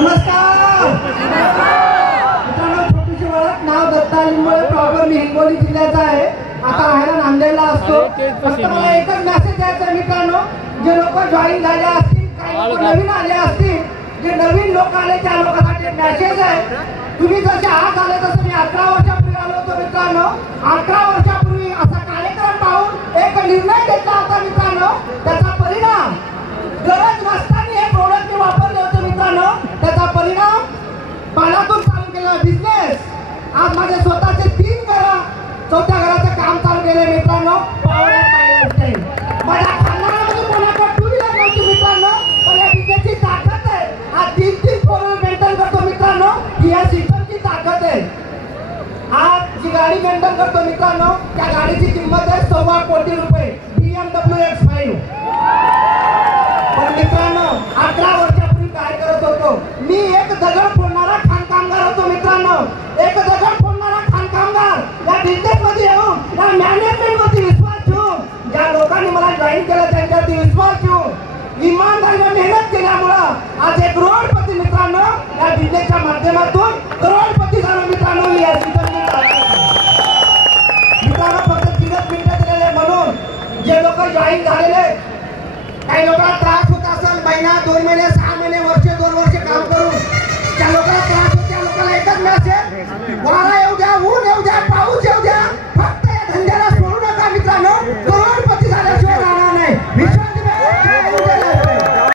नमस्कार मित्रांनो, छोटीशी ओळख, नाव दत्ता लिंबोळे, प्रॉपर मी हिंगोली जिल्ह्याचा आहे, आता राहायला नांदेडला असतो. फक्त मला एकच मेसेज द्यायचा आहे मित्रांनो, जे लोक जॉईन झाले असतील, काही लोक नवीन आले असतील, जे नवीन लोक आले त्या लोकांसाठी मेसेज आहे. तुम्ही जसे आज आले तसं मी 11 वर्षापूर्वी आलो होतो मित्रांनो. 11 वर्षापूर्वी असा कार्यक्रम पाहून एक निर्णय घेतला होता मित्रांनो. त्याचा परिणाम गरज नसताना हे प्रोडक्ट मी वापरले होते मित्रांनो. त्याचा परिणाम पाण्यातून चालू केलेला बिझनेस आज माझे स्वतःचे 3 घर, 4थ्या घराचं काम चालू केले मित्रांनो. माझ्या खानदानामध्ये कोणाकडे 2 व्हीलर नव्हती मित्रांनो, पण या बिझनेसची ताकद आहे. आज 3-3 4 मेंटेन करतो मित्रांनो, ही या सिस्टमची ताकद आहे. आज जी गाडी मेंटेन करतो मित्रांनो, त्या गाडीची किंमत आहे 1.25 कोटी रुपये, BMW X5. पण मित्रांनो 11 वर्षापूर्वी काय करत होतो मी? एक दगड फोडणारा खाण कामगार होतो मित्रांनो. एक दगड फोडणारा खाण कामगार. या बिझनेस मध्ये येऊन या मॅनेजमेंट मध्ये विश्वास ठेवून ज्या लोकांनी मला जॉईन केलं त्यांच्यावरती विश्वास ठेवून इमानदारीने मेहनत केल्यामुळं आज एक करोडपती मित्रांनो या बिझनेसच्या माध्यमातून करोडपती झालो मित्रांनो. या मित्रांनो फक्त 3 मिनिटं दिलेले म्हणून जे लोक जॉईन झालेले, काही लोकांना त्रास होत असेल, महिना 2 महिने 6 महिने वर्ष 2 वर्ष काम करून त्या लोकांना त्रास होत, त्या लोकांना एकच मेसेज,